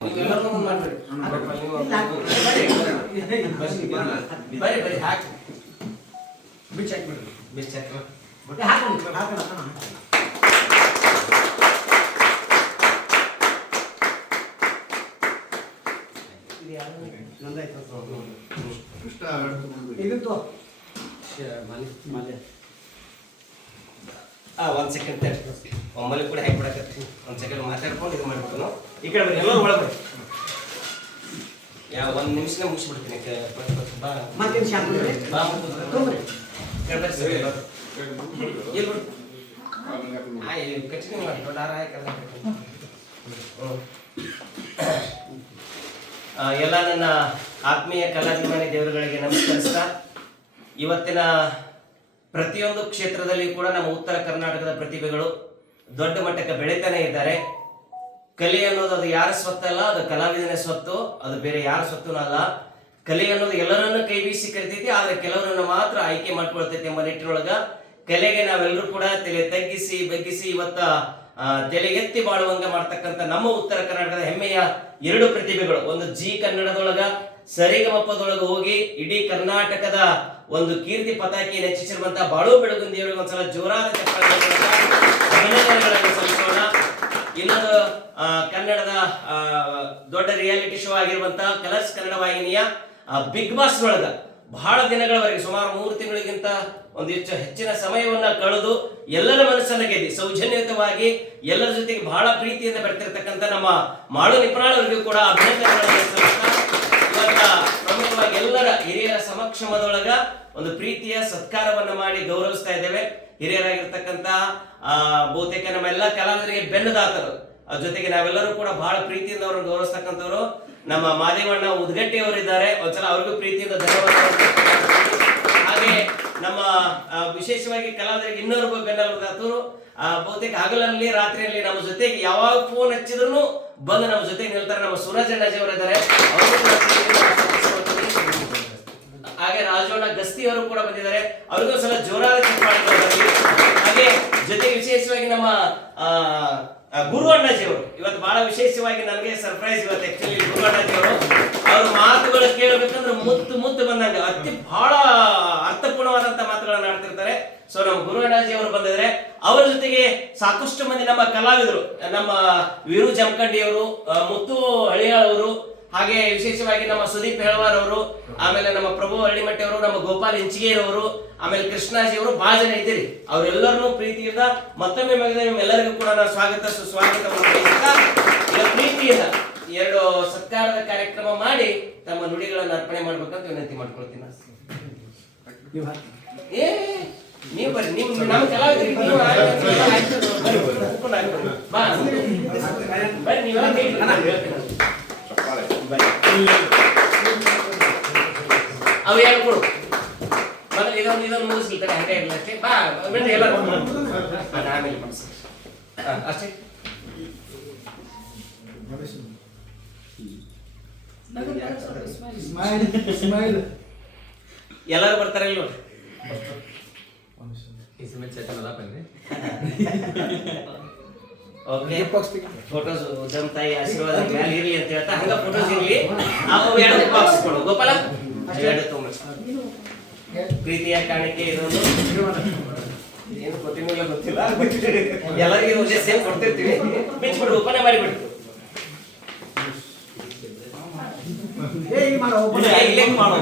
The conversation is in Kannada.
ಬರೀ ಹಾಕಿ ಬಿಚ್ಚಾಕಿ ಬಿಡ್ರಿ ಬಿಚ್ಚಾಕಿ ಹಾಕೊಂಡು ಒಂದು ಸೆಕೆಂಡ್ ಒಮ್ಮಲ್ಲಿ ಕೂಡ ಹಾಕಿಬಿಡಕತ್ತಿ ಒಂದು ಸೆಕೆಂಡ್ ಮಾತಾಡ್ಕೊಂಡು ಇದು ಮಾಡ್ಬಿಟ್ಟು ಈ ಕಡೆ ಬರ್ರಿ ಎಲ್ಲರೂ ಒಳಗೆ ಬರ್ರಿ ಯಾವ ಒಂದು ನಿಮಿಷನೇ ಮುಗಿಸ್ಬಿಡ್ತೀನಿ ಕಂಟಿನ್ಯೂ ಮಾಡಿ ದೊಡ್ಡ ಎಲ್ಲ ನನ್ನ ಆತ್ಮೀಯ ಕಲಾಭಿಮಾನಿ ದೇವರುಗಳಿಗೆ ನಮಸ್ಕರಿಸ್ತಾ ಇವತ್ತಿನ ಪ್ರತಿಯೊಂದು ಕ್ಷೇತ್ರದಲ್ಲಿ ಕೂಡ ನಮ್ಮ ಉತ್ತರ ಕರ್ನಾಟಕದ ಪ್ರತಿಭೆಗಳು ದೊಡ್ಡ ಮಟ್ಟಕ್ಕೆ ಬೆಳೀತಾನೆ ಇದ್ದಾರೆ. ಕಲೆ ಅನ್ನೋದು ಅದು ಯಾರ ಸ್ವತ್ತಲ್ಲ, ಅದು ಕಲಾವಿದನ ಸ್ವತ್ತು, ಅದು ಬೇರೆ ಯಾರ ಸ್ವತ್ತೂ ಅಲ್ಲ. ಕಲೆ ಅನ್ನೋದು ಎಲ್ಲರನ್ನು ಕೈ ಬೀಸಿ ಕರಿತೈತಿ, ಆದ್ರೆ ಕೆಲವರನ್ನು ಮಾತ್ರ ಆಯ್ಕೆ ಮಾಡ್ಕೊಳ್ತೈತಿ ಎಂಬ ನಿಟ್ಟಿನೊಳಗ ಕಲೆಗೆ ನಾವೆಲ್ಲರೂ ಕೂಡ ತಲೆ ತಗ್ಗಿಸಿ ಬಗ್ಗಿಸಿ ಇವತ್ತ ತಲೆಗೆತ್ತಿ ಬಾಳುವಂಗ ಮಾಡ್ತಕ್ಕಂಥ ನಮ್ಮ ಉತ್ತರ ಕರ್ನಾಟಕದ ಹೆಮ್ಮೆಯ ಎರಡು ಪ್ರತಿಭೆಗಳು, ಒಂದು ಜಿ ಕನ್ನಡದೊಳಗ ಸರಿಗಮಪ್ಪದೊಳಗೆ ಹೋಗಿ ಇಡೀ ಕರ್ನಾಟಕದ ಒಂದು ಕೀರ್ತಿ ಪತಾಕಿ ನೆಚ್ಚಿಸಿರುವಂತಹ ಬಾಳು ಬೆಳಗುಂದಿಯವರಿಗೆ ಒಂದ್ಸಲ ಜೋರಾದ ಅಭಿನಂದನೆಗಳನ್ನು ಸಲ್ಲಿಸೋಣ. ಇನ್ನೊಂದು ಕನ್ನಡದ ದೊಡ್ಡ ರಿಯಾಲಿಟಿ ಶೋ ಆಗಿರುವಂತಹ ಕಲರ್ಸ್ ಕನ್ನಡ ವಾಹಿನಿಯ ಬಿಗ್ ಬಾಸ್ ಒಳಗ ಬಹಳ ದಿನಗಳವರೆಗೆ ಸುಮಾರು 3 ತಿಂಗಳಿಗಿಂತ ಒಂದು ಹೆಚ್ಚಿನ ಸಮಯವನ್ನ ಕಳೆದು ಎಲ್ಲರ ಮನಸ್ಸನ್ನ ಗೆದ್ದಿ ಸೌಜನ್ಯಯುತವಾಗಿ ಎಲ್ಲರ ಜೊತೆಗೆ ಬಹಳ ಪ್ರೀತಿಯಿಂದ ಬರ್ತಿರ್ತಕ್ಕಂಥ ನಮ್ಮ ಮಾಳು ನಿಪುಣಾಳ್ ಅವರಿಗೂ ಕೂಡ ಅಭಿನಂದನೆಗಳನ್ನು ಸಲ್ಲಿಸ್ತಾ ಇವತ್ತ ಪ್ರಮುಖವಾಗಿ ಎಲ್ಲರ ಹಿರಿಯರ ಸಮಕ್ಷಮದೊಳಗ ಒಂದು ಪ್ರೀತಿಯ ಸತ್ಕಾರವನ್ನ ಮಾಡಿ ಗೌರವಿಸ್ತಾ ಇದ್ದೇವೆ. ಹಿರಿಯರಾಗಿರ್ತಕ್ಕಂಥ ಬಹುತೇಕ ನಮ್ಮೆಲ್ಲ ಕಲಾವಿದರಿಗೆ ಬೆನ್ನದಾತರು, ಅದ್ರ ಜೊತೆಗೆ ನಾವೆಲ್ಲರೂ ಕೂಡ ಬಹಳ ಪ್ರೀತಿಯಿಂದ ಅವರನ್ನು ಗೌರವಿಸ್ತಕ್ಕಂಥವ್ರು ನಮ್ಮ ಮಾದೇವಣ್ಣ ಉದ್ಗಟ್ಟಿ ಅವರಿದ್ದಾರೆ. ಒಂದ್ಸಲ ಅವ್ರಿಗೂ ಪ್ರೀತಿಯಿಂದ ಧನ್ಯವಾದ. ಹಾಗೆ ನಮ್ಮ ವಿಶೇಷವಾಗಿ ಕಲಾವಿದರಿಗೆ ಇನ್ನೊಬ್ಬ ಬೆನ್ನೆಲುಬಾತರು, ಬಹುತೇಕ ಹಗಲಲ್ಲಿ ರಾತ್ರಿಯಲ್ಲಿ ನಮ್ಮ ಜೊತೆಗೆ ಯಾವಾಗ ಫೋನ್ ಹಚ್ಚಿದ್ರು ಬಂದು ನಮ್ಮ ಜೊತೆಗೆ ನಿಲ್ತಾರೆ. ನಮ್ಮ ಸೂರಜ್ ಅಣ್ಣಾಜಿ ಅವರಿದ್ದಾರೆ, ಹಾಗೆ ರಾಜೋಣ ಗಸ್ತಿ ಅವರು ಕೂಡ ಬಂದಿದ್ದಾರೆ, ಅವ್ರಿಗೂ ಸಲ ಜೋರಾದ ಹಾಗೆ ಜೊತೆಗೆ ವಿಶೇಷವಾಗಿ ನಮ್ಮ ಗುರು ಅಣ್ಣಾಜಿ ಅವರು ಇವತ್ತು ಬಹಳ ವಿಶೇಷವಾಗಿ ನನಗೆ ಸರ್ಪ್ರೈಸ್ ಇವತ್ತು. ಆಕ್ಚುಲಿ ಗುರು ಅಣ್ಣಾಜಿ ಅವರು ಅವ್ರ ಮಾತುಗಳು ಕೇಳಬೇಕಂದ್ರೆ ಮುತ್ತು ಬಂದಂಗ ಅತಿ ಬಹಳ ಅರ್ಥಪೂರ್ಣವಾದಂತ ಮಾತುಗಳನ್ನ ಆಡ್ತಿರ್ತಾರೆ. ಸೊ ನಮ್ಮ ಗುರು ಅಣ್ಣಾಜಿ ಅವರು ಬಂದಿದ್ದಾರೆ. ಅವರ ಜೊತೆಗೆ ಸಾಕಷ್ಟು ಮಂದಿ ನಮ್ಮ ಕಲಾವಿದರು, ನಮ್ಮ ವೀರು ಜಮಖಂಡಿ ಅವರು, ಮುತ್ತು ಹಳಿಯಾಳ್ ಅವರು, ಹಾಗೆ ವಿಶೇಷವಾಗಿ ನಮ್ಮ ಸುದೀಪ್ ಹೆಳವಾರ್ ಅವರು, ಆಮೇಲೆ ನಮ್ಮ ಪ್ರಭು ಹಳ್ಳಿಮಟ್ಟಿ ಅವರು, ನಮ್ಮ ಗೋಪಾಲ್ ಇಂಚಿಗೇರ್ ಅವರು, ಆಮೇಲೆ ಕೃಷ್ಣಾಜಿ ಅವರು, ಬಹಳ ಜನ ಇದ್ದೀರಿ. ಅವರೆಲ್ಲರನ್ನೂ ಪ್ರೀತಿಯಿಂದ ಮತ್ತೊಮ್ಮೆ ನಿಮ್ಮೆಲ್ಲರಿಗೂ ಕೂಡ ನಾನು ಸುಸ್ವಾಗತವನ್ನು ಪ್ರೀತಿಯಿಂದ 2 ಸತ್ಕಾರದ ಕಾರ್ಯಕ್ರಮ ಮಾಡಿ ತಮ್ಮ ನುಡಿಗಳನ್ನು ಅರ್ಪಣೆ ಮಾಡ್ಬೇಕಂತ ವಿನಂತಿ ಮಾಡ್ಕೊಳ್ತೀನಿ. ನೀವು ಬರ್ರಿ, ನಿಮ್ ನಮ್ಮ ಕಲಾವಿದರಿಗೆ ಬರ್ರಿ, ನೀವೆಲ್ಲ ಅವು ಯಾರು ಕೊಡು ಮೊದಲು ಇದೊಂದು ಮುಗಿಸ್ಲಿಕ್ಕೆ ಹಂಗೆ ಇರಲಿ ಅಷ್ಟೇ. ಬಾ ಬಿಡ್ರಿ ಎಲ್ಲ ಆಮೇಲೆ ಮನಸ್ಸು ಅಷ್ಟೇ. ಎಲ್ಲರೂ ಬರ್ತಾರೆ ಇಲ್ವ? ಫೋಟೋಸ್ ಉದ್ದಮ್ ತಾಯಿ ಆಶೀರ್ವಾದ ಮೇಲೆ ಇರ್ಲಿ ಅಂತ ಹೇಳ್ತಾ ಹಂಗ ಫೋಟೋಸ್ ಇರ್ಲಿ. ಅವು 2 ಬಾಕ್ಸ್ ಕೊಡು ಗೋಪಾಲ, 2 ತೊಗೊಂಡು ಪ್ರೀತಿಯ ಕಾಣಿಕೆ ಇದೊಂದು ಏನು ಕೊಟ್ಟಿಲ್ಲ ಗೊತ್ತಿಲ್ಲ, ಎಲ್ಲರಿಗೂ ಒಂದೇ ಸೇಮ್ ಕೊಡ್ತಿರ್ತೀವಿ. ಬಿಚ್ಚಿಬಿಡು, ಓಪನ್ ಮಾಡಿಬಿಡು. ಇಲ್ಲೇ ಮಾಡೋ